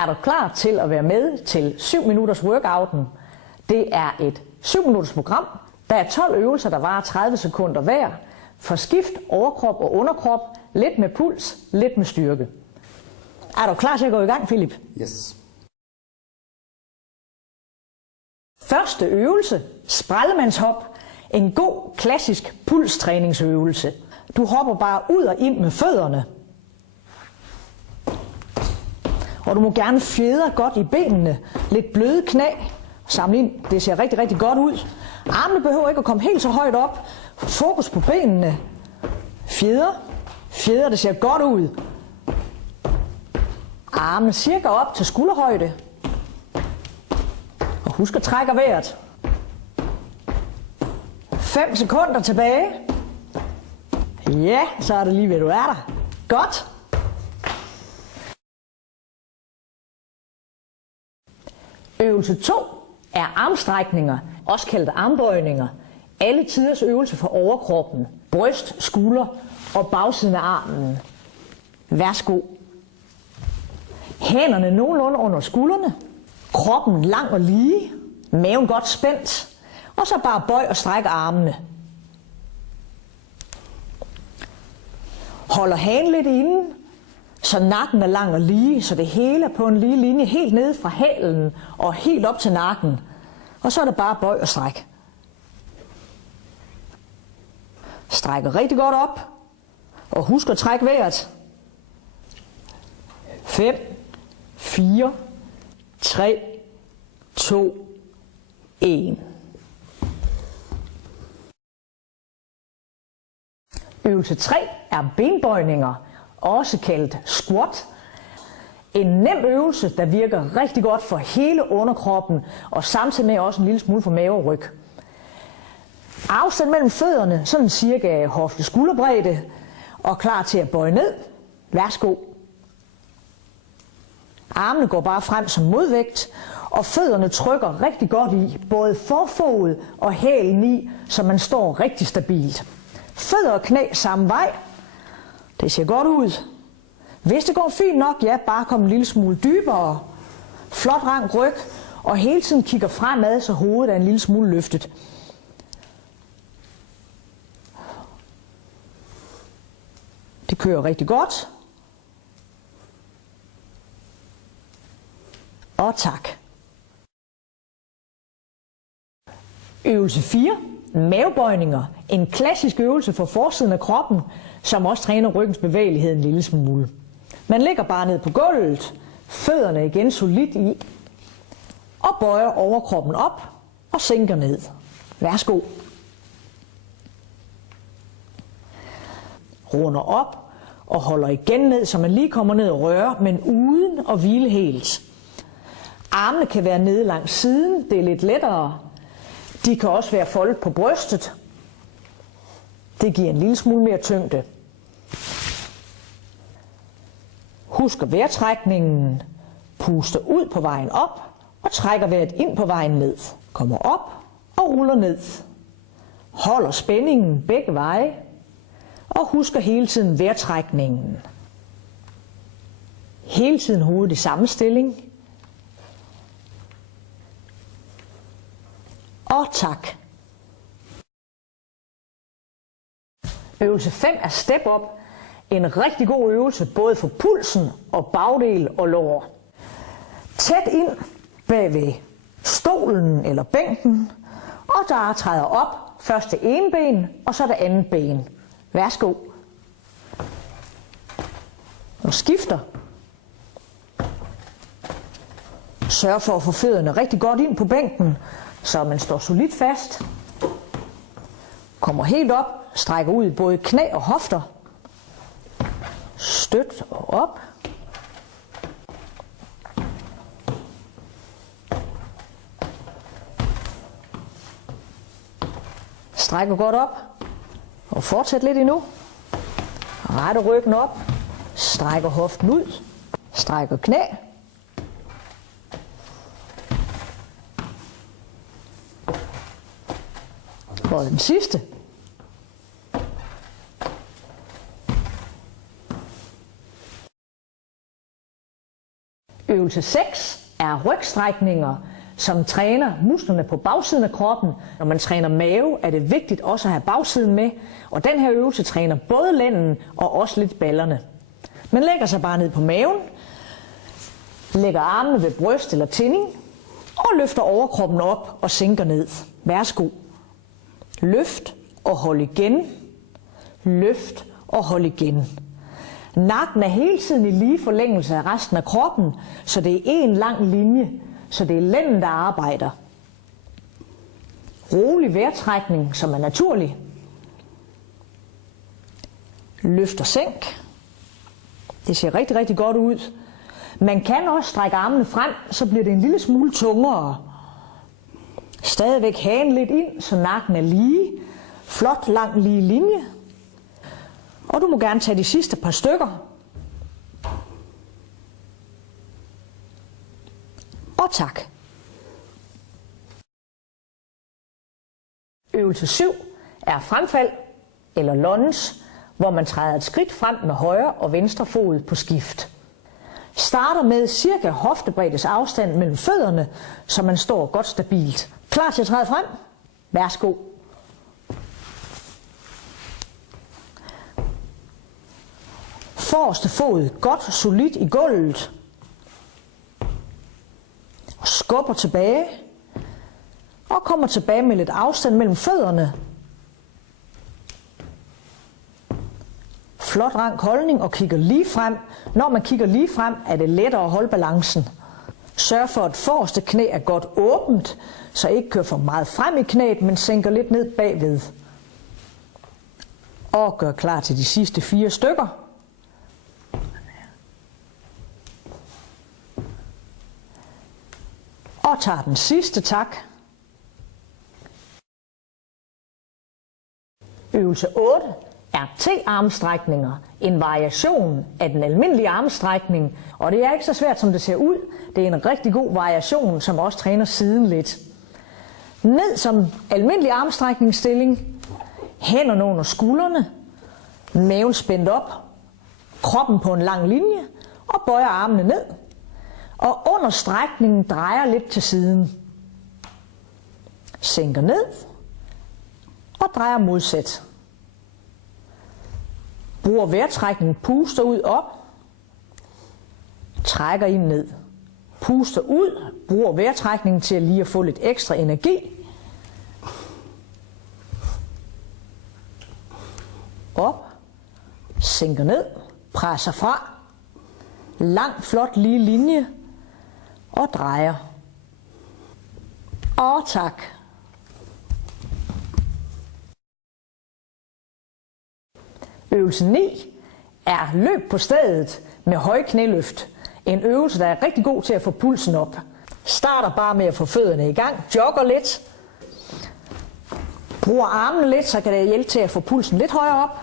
Er du klar til at være med til 7 minutters workouten? Det er et 7 minutters program. Der er 12 øvelser, der varer 30 sekunder hver. For skift, overkrop og underkrop. Lidt med puls, lidt med styrke. Er du klar til at gå i gang, Philip? Yes. Første øvelse, sprællemandshop. En god, klassisk pulstræningsøvelse. Du hopper bare ud og ind med fødderne. Og du må gerne fjeder godt i benene. Lidt bløde knæ. Samle ind. Det ser rigtig, rigtig godt ud. Armene behøver ikke at komme helt så højt op. Fokus på benene. Fjeder. Fjeder, det ser godt ud. Armene cirka op til skulderhøjde. Og husk at trække vejret. 5 sekunder tilbage. Ja, så er det lige ved, du er der. Godt. Øvelse 2 er armstrækninger, også kaldet armbøjninger. Alle tiders øvelse for overkroppen, bryst, skulder og bagsiden af armen. Værsgo. Hænderne nogenlunde under skuldrene. Kroppen lang og lige. Maven godt spændt. Og så bare bøj og stræk armene. Holder hagen lidt inde, så nakken er lang og lige, så det hele er på en lige linje, helt nede fra hælen og helt op til nakken. Og så er det bare bøj og stræk. Strækker rigtig godt op, og husk at trække vejret. 5, 4, 3, 2, 1. Øvelse 3 er benbøjninger, også kaldet squat. En nem øvelse, der virker rigtig godt for hele underkroppen, og samtidig med også en lille smule for mave og ryg. Afstand mellem fødderne, sådan cirka hofte-skulderbredde, og klar til at bøje ned. Værsgo. Armene går bare frem som modvægt, og fødderne trykker rigtig godt i, både forfod og hælen i, så man står rigtig stabilt. Fødder og knæ samme vej. Det ser godt ud. Hvis det går fint nok, ja, bare kom en lille smule dybere. Flot rank ryg, og hele tiden kigger fremad, så hovedet er en lille smule løftet. Det kører rigtig godt. Og tak. Øvelse 4. Mavebøjninger. En klassisk øvelse for forsiden af kroppen, som også træner ryggens bevægelighed en lille smule. Man ligger bare ned på gulvet, fødderne igen solidt i, og bøjer overkroppen op og sænker ned. Værsgo. Runder op og holder igen ned, så man lige kommer ned og rører, men uden at hvile helt. Armene kan være nede langs siden, det er lidt lettere. De kan også være foldet på brystet. Det giver en lille smule mere tyngde. Husk vejrtrækningen. Puster ud på vejen op og trækker vejret ind på vejen ned. Kommer op og ruller ned. Holder spændingen begge veje og husker hele tiden vejrtrækningen. Hele tiden hovedet i samme stilling. Og tak. Øvelse 5 er step up. En rigtig god øvelse både for pulsen og bagdel og lår. Tæt ind bag ved stolen eller bænken, og der træder op først det ene ben og så det andet ben. Værsgo. Og skifter. Sørg for at få fødderne rigtig godt ind på bænken, så man står solidt fast. Kommer helt op, strækker ud i både knæ og hofter. Støt og op. Strækker godt op. Og fortsæt lidt endnu. Rette ryggen op. Strækker hoften ud. Strækker knæ. Og den sidste. Øvelse Øvelse 6 er rygstrækninger, som træner musklerne på bagsiden af kroppen. Når man træner mave, er det vigtigt også at have bagsiden med, og den her øvelse træner både lænden og også lidt ballerne. Man lægger sig bare ned på maven, lægger armene ved bryst eller tinding, og løfter overkroppen op og sænker ned. Værsgo. Løft og hold igen. Løft og hold igen. Nakken er hele tiden i lige forlængelse af resten af kroppen, så det er en lang linje, så det er lænden, der arbejder. Rolig vejrtrækning, som er naturlig. Løft og sænk. Det ser rigtig, rigtig godt ud. Man kan også strække armene frem, så bliver det en lille smule tungere. Stadigvæk hagen lidt ind, så nakken er lige. Flot, lang, lige linje. Og du må gerne tage de sidste par stykker. Og tak. Øvelse 7 er fremfald eller lunge, hvor man træder et skridt frem med højre og venstre fod på skift. Starter med cirka hoftebreddes afstand mellem fødderne, så man står godt stabilt. Klar til at træde frem? Værsgo. Forreste fod godt solidt i gulvet. Skubber tilbage. Og kommer tilbage med lidt afstand mellem fødderne. Flot rank holdning og kigger lige frem. Når man kigger lige frem, er det lettere at holde balancen. Sørg for, at forreste knæ er godt åbent, så ikke kører for meget frem i knæet, men sænker lidt ned bagved. Og gør klar til de sidste 4 stykker. Og tager den sidste tak. Øvelse 8 er T-armstrækninger, en variation af den almindelige armstrækning, og det er ikke så svært, som det ser ud. Det er en rigtig god variation, som også træner siden lidt. Ned som almindelig armstrækningsstilling, hænderne under skuldrene, maven spændt op, kroppen på en lang linje, og bøjer armene ned. Og under strækningen drejer lidt til siden. Sænker ned og drejer modsat. Bruger vejrtrækningen, puster ud op, trækker ind ned. Puster ud, bruger vejrtrækningen til lige at få lidt ekstra energi. Op, sænker ned, presser fra. Lang, flot, lige linje og drejer. Og tak. Øvelse 9 er løb på stedet med høje knæløft. En øvelse, der er rigtig god til at få pulsen op. Starter bare med at få fødderne i gang, jogger lidt. Bruger armene lidt, så kan det hjælpe til at få pulsen lidt højere op.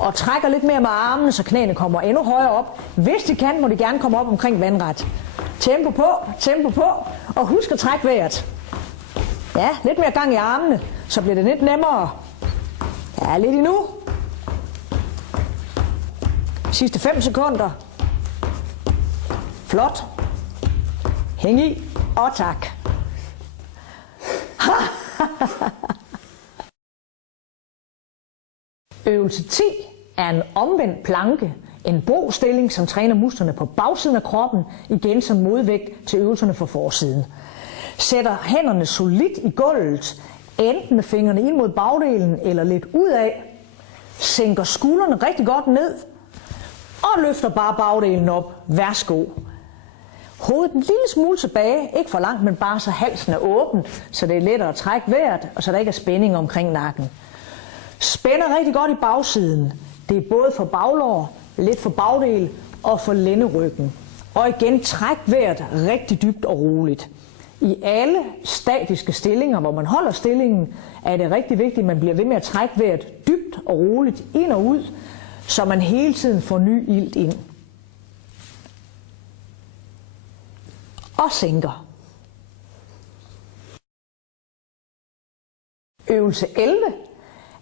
Og trækker lidt mere med armene, så knæene kommer endnu højere op. Hvis de kan, må de gerne komme op omkring vandret. Tempo på, og husk at trække vejret. Ja, lidt mere gang i armene, så bliver det lidt nemmere. Ja, lidt endnu. Sidste 5 sekunder. Flot. Hæng i, og tak. Øvelse 10 er en omvendt planke, en brostilling, som træner musklerne på bagsiden af kroppen, igen som modvægt til øvelserne for forsiden. Sætter hænderne solidt i gulvet, enten med fingrene ind mod bagdelen eller lidt udad. Sænker skuldrene rigtig godt ned, og løfter bare bagdelen op. Værsgo. Hovedet en lille smule tilbage, ikke for langt, men bare så halsen er åben, så det er lettere at trække vejret, og så der ikke er spænding omkring nakken. Spænder rigtig godt i bagsiden. Det er både for baglår, lidt for bagdel og for lænderyggen. Og igen, træk vejret rigtig dybt og roligt. I alle statiske stillinger, hvor man holder stillingen, er det rigtig vigtigt, at man bliver ved med at trække vejret dybt og roligt ind og ud, så man hele tiden får ny ilt ind. Og sænker. Øvelse 11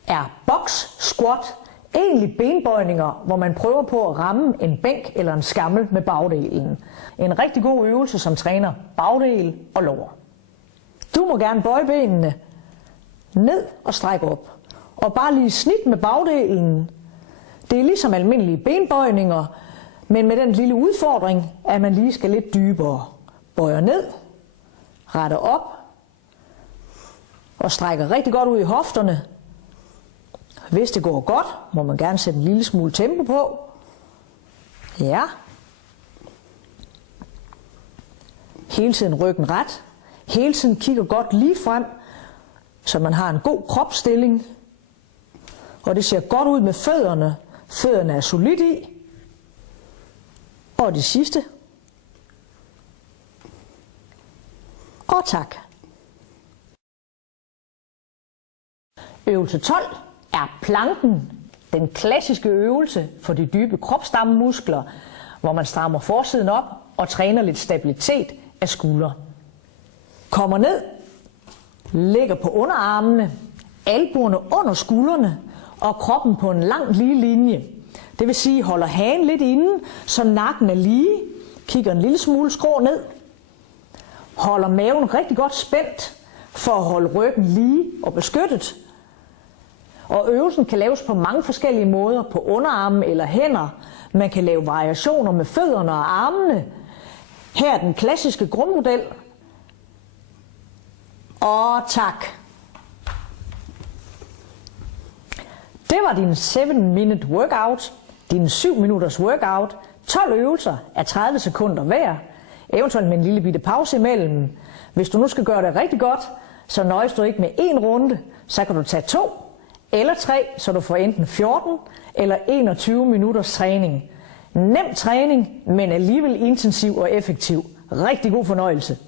er box squat, egentlig benbøjninger, hvor man prøver på at ramme en bænk eller en skammel med bagdelen. En rigtig god øvelse, som træner bagdel og lår. Du må gerne bøje benene ned og strække op. Og bare lige snit med bagdelen. Det er ligesom almindelige benbøjninger, men med den lille udfordring, at man lige skal lidt dybere. Bøjer ned, retter op og strækker rigtig godt ud i hofterne. Hvis det går godt, må man gerne sætte en lille smule tempo på. Ja. Hele tiden ryggen ret. Hele tiden kigger godt lige frem, så man har en god kropsstilling. Og det ser godt ud med fødderne. Fødderne er solidt i. Og det sidste. Og tak. Øvelse 12 er planken. Den klassiske øvelse for de dybe kropsstammemuskler, hvor man strammer forsiden op og træner lidt stabilitet af skuldre. Kommer ned, ligger på underarmene, albuerne under skuldrene og kroppen på en lang lige linje. Det vil sige, holder hagen lidt inden, så nakken er lige, kigger en lille smule skrå ned, holder maven rigtig godt spændt for at holde ryggen lige og beskyttet. Og øvelsen kan laves på mange forskellige måder, på underarmen eller hænder. Man kan lave variationer med fødderne og armene. Her er den klassiske grundmodel. Og tak. Det var din 7-minute workout, din 7 minutters workout, 12 øvelser af 30 sekunder hver, eventuelt med en lille bitte pause imellem. Hvis du nu skal gøre det rigtig godt, så nøjes du ikke med 1 runde, så kan du tage 2 eller 3, så du får enten 14 eller 21 minutters træning. Nem træning, men alligevel intensiv og effektiv. Rigtig god fornøjelse.